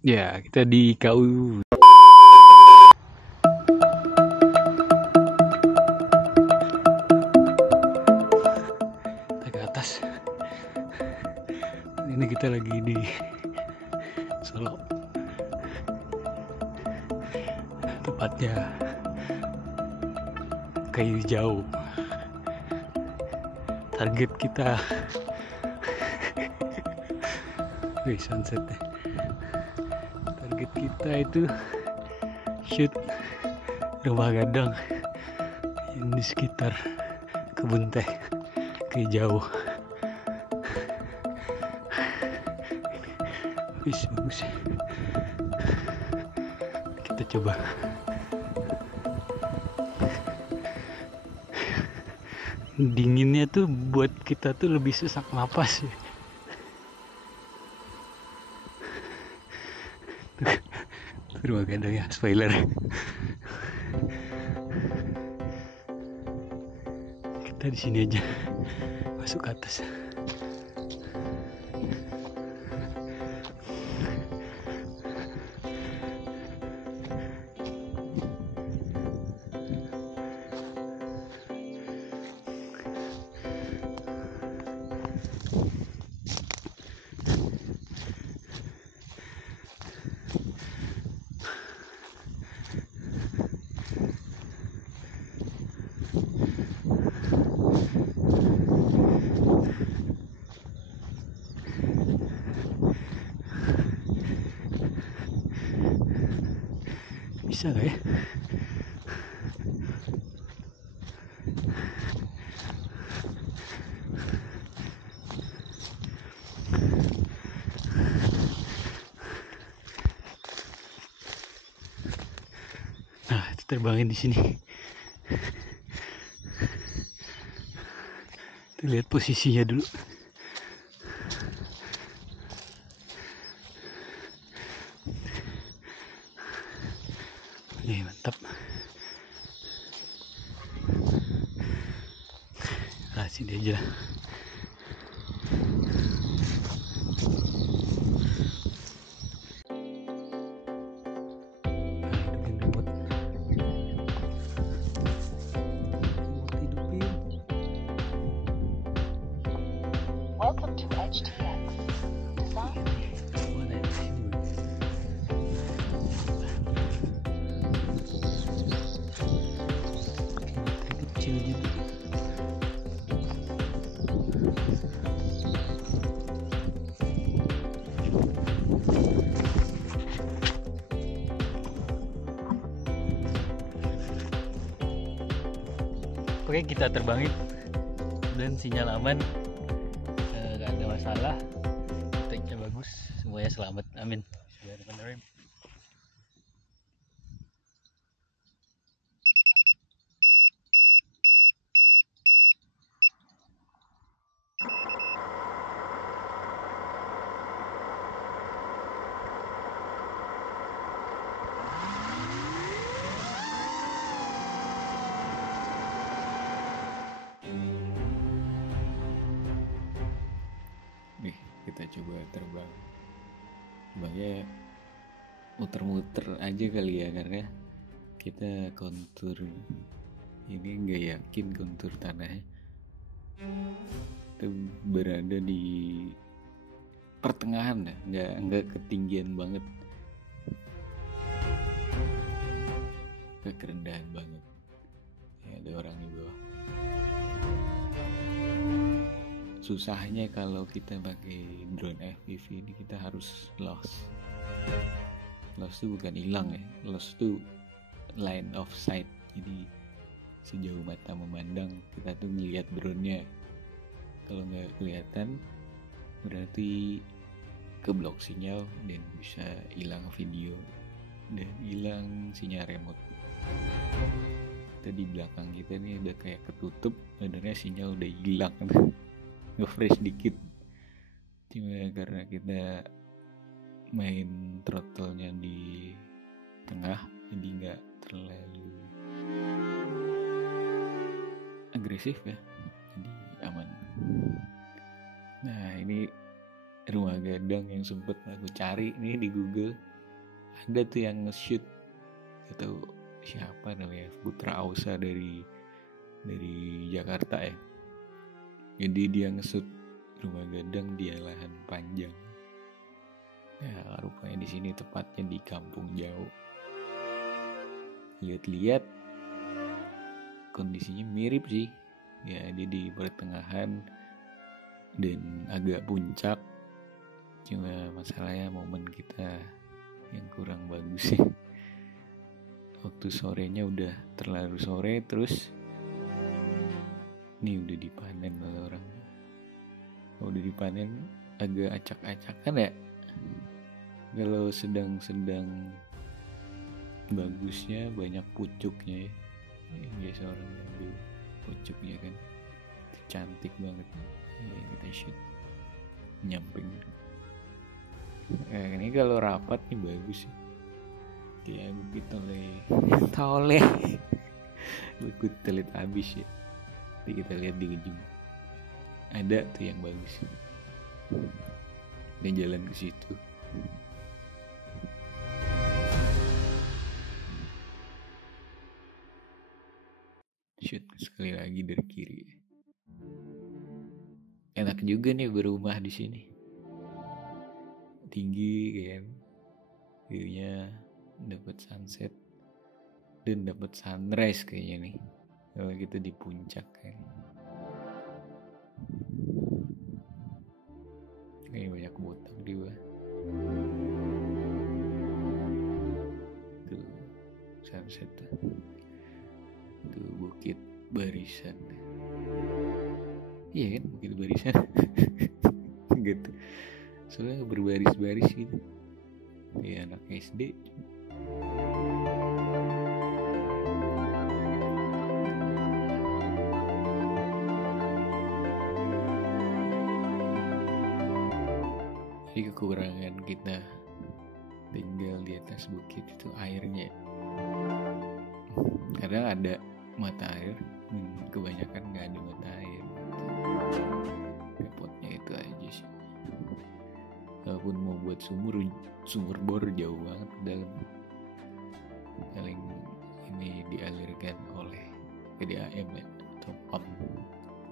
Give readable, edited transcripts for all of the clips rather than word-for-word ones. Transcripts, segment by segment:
Ya, kita di KU. Kita ke atas. Ini kita lagi di Solo. Tepatnya Kayu Jauh. Target kita sunset. Target kita itu shoot rumah gadang yang di sekitar kebun teh Kayu Jauh. Bagus. Kita coba. Dinginnya tuh buat kita tuh lebih sesak napas ya. Rumah gadang ya, spoiler. Kita di sini aja, masuk ke atas. Bisa gak ya? Nah, itu terbangin di sini. Kita lihat posisinya dulu. Nih, mantap. Nah, sini aja. Welcome to HTX. Design. Kecil gitu. Oke, kita terbangin dan sinyal aman, gak ada masalah, take-nya bagus, semuanya selamat, amin. Bismillahirrahmanirrahim. Nih, kita coba terbang. Terbangnya muter-muter aja kali ya, karena kita kontur ini nggak yakin kontur tanahnya. Kita berada di pertengahan ya, nggak ketinggian banget, nggak kerendahan banget. Ya, ada orang di bawah. Susahnya kalau kita pakai drone FPV ini, kita harus lost tuh bukan hilang ya, lost tuh line of sight. Jadi sejauh mata memandang kita tuh ngelihat drone-nya. Kalau nggak kelihatan berarti keblok sinyal dan bisa hilang video dan hilang sinyal remote. Kita di belakang kita nih udah kayak ketutup, sebenarnya sinyal udah hilang. Nge-freeze dikit, cuma karena kita main throttle-nya di tengah jadi nggak terlalu agresif ya, jadi aman. Nah, ini rumah gadang yang sempet aku cari nih di Google. ada tuh yang nge-shoot, gak tahu siapa namanya, Putra Ausa dari Jakarta ya. Jadi dia nge-shoot rumah gadang di lahan panjang. Ya rupanya di sini tepatnya di kampung jauh. Lihat-lihat kondisinya mirip sih. Ya dia di pertengahan dan agak puncak. Cuma masalahnya momen kita yang kurang bagus sih. Waktu sorenya udah terlalu sore, terus ini udah dipanen oleh orang. Udah dipanen agak acak-acakan ya. Kalau sedang bagusnya banyak pucuknya ya. Biasa orang ambil pucuknya kan. Itu cantik banget. Ya, kita shoot nyamping. Ini kalau rapat nih bagus sih. Kayak bukit toleh. Bukit telit habis ya. Nanti kita lihat di ujung. Ada tuh yang bagus. Dan jalan ke situ. Shoot sekali lagi dari kiri. Enak juga nih berumah di sini. Tinggi kan. View-nya dapat sunset dan dapat sunrise kayaknya nih. Kalau kita di puncak kan. Kayak banyak botak di bawah. Tuh sunset tuh. Tuh Bukit Barisan. Iya kan, Bukit Barisan. Gitu. Soalnya berbaris-baris gitu. Ya anak SD. Jadi kekurangan kita tinggal di atas bukit itu airnya. Kadang ada mata air, kebanyakan nggak ada mata air. Repotnya itu aja sih. Walaupun mau buat sumur bor jauh banget ke dalam. Paling ini dialirkan oleh PDAM ya, atau PAM.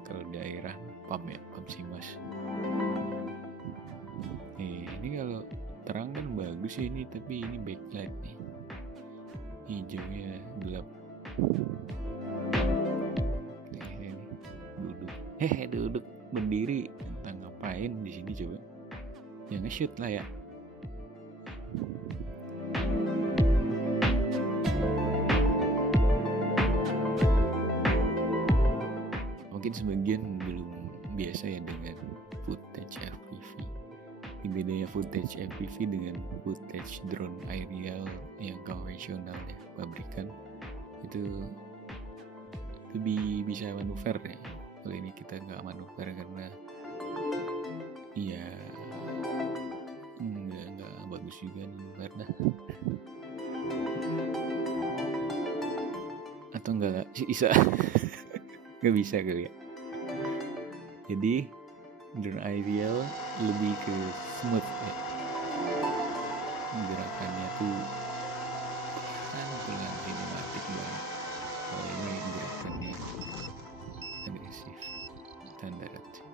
Kalau daerah PAM ya, PAM Simas. Ini kalau terang kan bagus ya ini, tapi ini backlight nih. Hijaunya gelap. Duduk berdiri, entah ngapain di sini coba. Ya nge-shoot lah ya. Mungkin sebagian belum biasa ya dengan footage FPV. Bedanya footage FPV dengan footage drone aerial yang konvensional ya, pabrikan itu lebih bisa manuver ya. Kalau ini kita nggak manuver karena ya nggak bagus juga karena atau nggak bisa nggak bisa kali ya. Jadi drone aerial lebih ke smooth ya, gerakannya tuh pelan sinematik banget. Kalau ini gerakannya agresif, standar aja.